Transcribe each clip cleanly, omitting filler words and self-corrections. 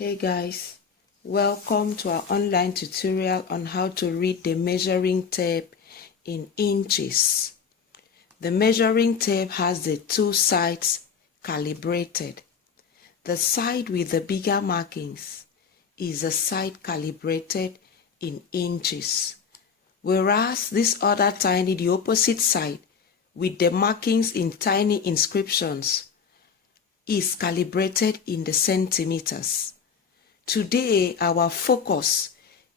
Hey guys, welcome to our online tutorial on how to read the measuring tape in inches. The measuring tape has the two sides calibrated. The side with the bigger markings is the side calibrated in inches, whereas this other tiny, the opposite side with the markings in tiny inscriptions is calibrated in the centimeters. Today, our focus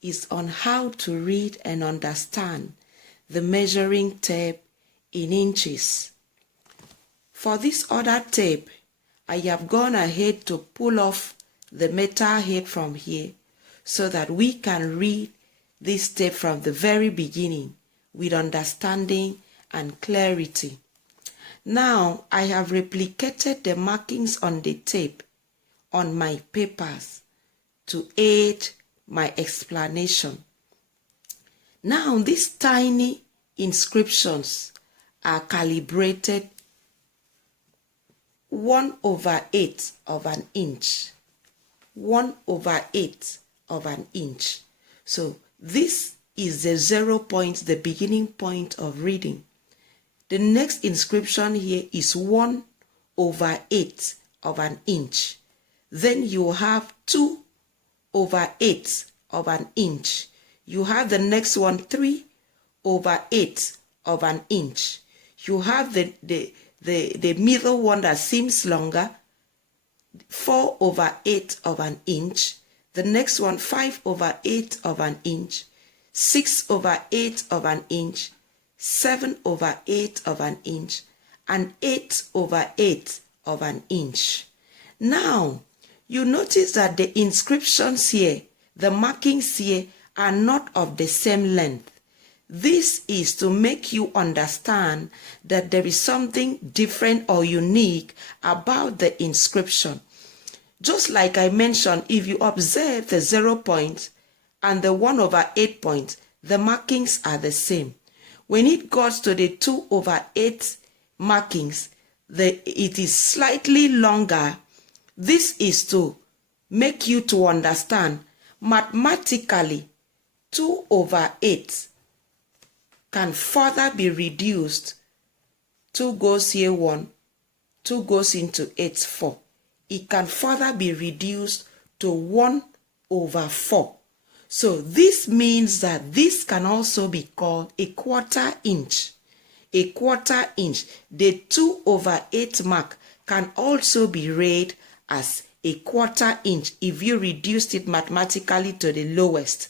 is on how to read and understand the measuring tape in inches. For this other tape, I have gone ahead to pull off the metal head from here so that we can read this tape from the very beginning with understanding and clarity. Now, I have replicated the markings on the tape on my papers to aid my explanation. Now, these tiny inscriptions are calibrated 1/8 of an inch. 1/8 of an inch. So, this is the 0 point, the beginning point of reading. The next inscription here is 1/8 of an inch. Then you have 2/8 of an inch. You have the next one 3/8 of an inch. You have the middle one that seems longer, 4/8 of an inch. The next one 5/8 of an inch, 6/8 of an inch, 7/8 of an inch, and 8/8 of an inch. Now, you notice that the inscriptions here, the markings here, are not of the same length. This is to make you understand that there is something different or unique about the inscription. Just like I mentioned, if you observe the 0 point and the 1/8 point, the markings are the same. When it goes to the 2/8 markings, it is slightly longer. This is to make you to understand mathematically 2/8 can further be reduced. 2 goes here 1, 2 goes into 8, 4. It can further be reduced to 1/4. So this means that this can also be called a 1/4 inch. A 1/4 inch. The 2/8 mark can also be read as a 1/4 inch if you reduced it mathematically to the lowest.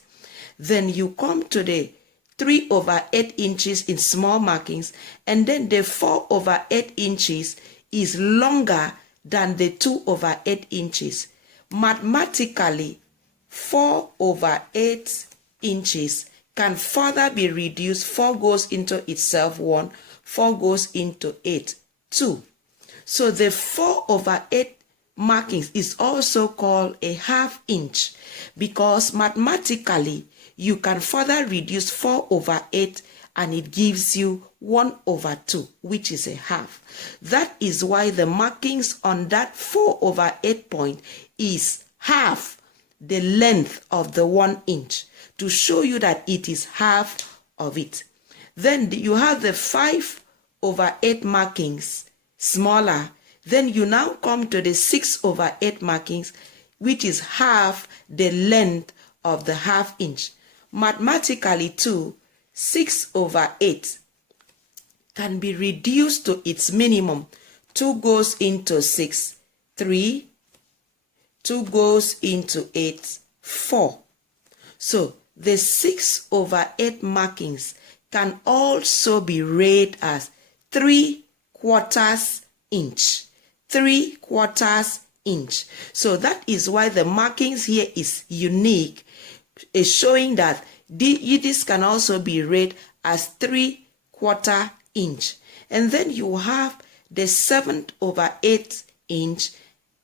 Then you come to the 3/8 inches in small markings, and then the 4/8 inches is longer than the 2/8 inches. Mathematically, 4/8 inches can further be reduced. 4 goes into itself 1, 4 goes into 8, 2. So the 4/8 markings is also called a 1/2 inch because mathematically you can further reduce 4/8 and it gives you 1/2, which is a 1/2. That is why the markings on that 4/8 point is half the length of the 1 inch to show you that it is half of it. Then you have the 5/8 markings smaller. Then you now come to the 6/8 markings, which is half the length of the 1/2 inch. Mathematically too, 6/8 can be reduced to its minimum. 2 goes into 6, 3, 2 goes into 8, 4. So the 6/8 markings can also be read as 3/4 inch. 3/4 inch. So that is why the markings here is unique, is showing that this can also be read as 3/4 inch. And then you have the 7/8 inch,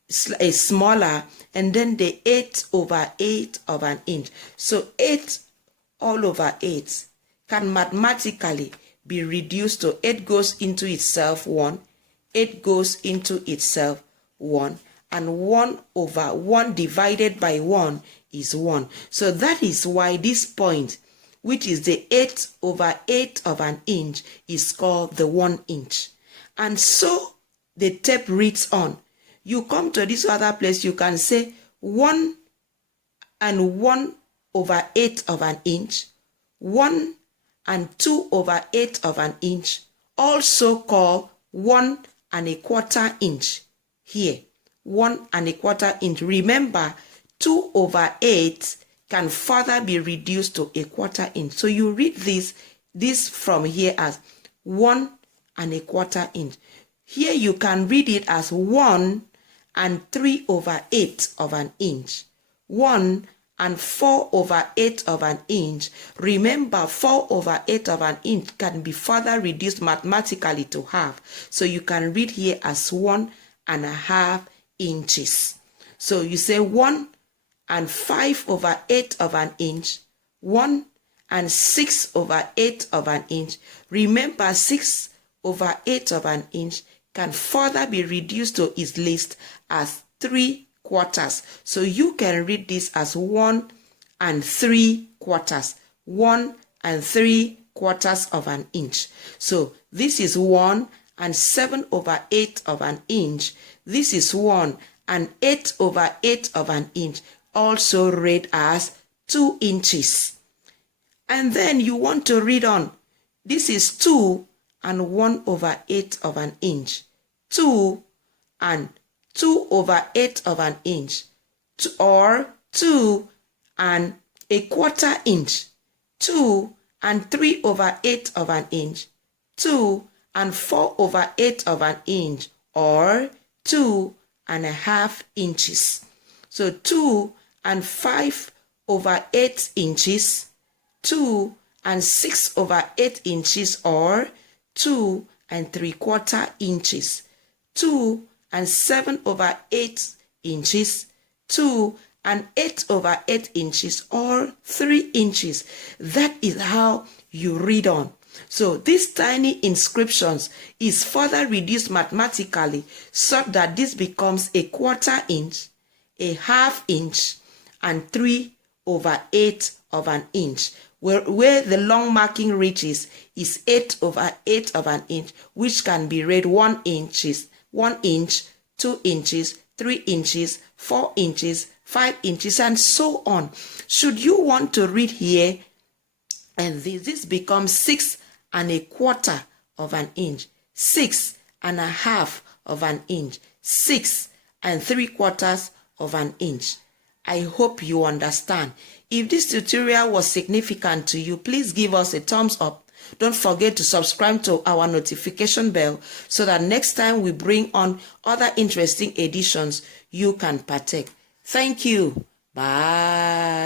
smaller, and then the 8/8 of an inch. So 8/8 can mathematically be reduced to 8 goes into itself 1, 8 goes into itself 1, and 1 over 1 divided by 1 is 1. So that is why this point, which is the 8 over 8 of an inch, is called the 1 inch. And so the tape reads on. You come to this other place, you can say 1 and 1 over 8 of an inch, 1 and 2 over 8 of an inch, also called 1 and a quarter inch. Here, 1 and a quarter inch. Remember, 2 over 8 can further be reduced to a quarter inch. So you read this from here as 1 and a quarter inch. Here you can read it as 1 and 3 over 8 of an inch. 1 and 4 over 8 of an inch. Remember, 4 over 8 of an inch can be further reduced mathematically to half. So you can read here as 1.5 inches. So you say 1 and 5 over 8 of an inch. 1 and 6 over 8 of an inch. Remember, 6 over 8 of an inch can further be reduced to its least as 3 quarters. So you can read this as 1 and 3 quarters. 1 and 3 quarters of an inch. So this is 1 and 7 over 8 of an inch. This is 1 and 8 over 8 of an inch, also read as 2 inches. And then you want to read on. This is 2 and 1 over 8 of an inch. 2 and 2 over 8 of an inch, or 2 and a quarter inch, 2 and 3 over 8 of an inch, 2 and 4 over 8 of an inch, or 2.5 inches. So 2 and 5 over 8 inches, 2 and 6 over 8 inches, or 2 and 3/4 inches, 2 and 7 over 8 inches, 2 and 8 over 8 inches, or 3 inches. That is how you read on. So these tiny inscriptions is further reduced mathematically so that this becomes a 1/4 inch, a 1/2 inch, and 3 over 8 of an inch. Where the long marking reaches is 8 over 8 of an inch, which can be read 1 inch, 2 inches, 3 inches, 4 inches, 5 inches, and so on. Should you want to read here, and this becomes 6.25 of an inch, 6.5 of an inch, 6.75 of an inch. I hope you understand. If this tutorial was significant to you, please give us a thumbs up. Don't forget to subscribe to our notification bell so that next time we bring on other interesting editions, you can partake. Thank you. Bye.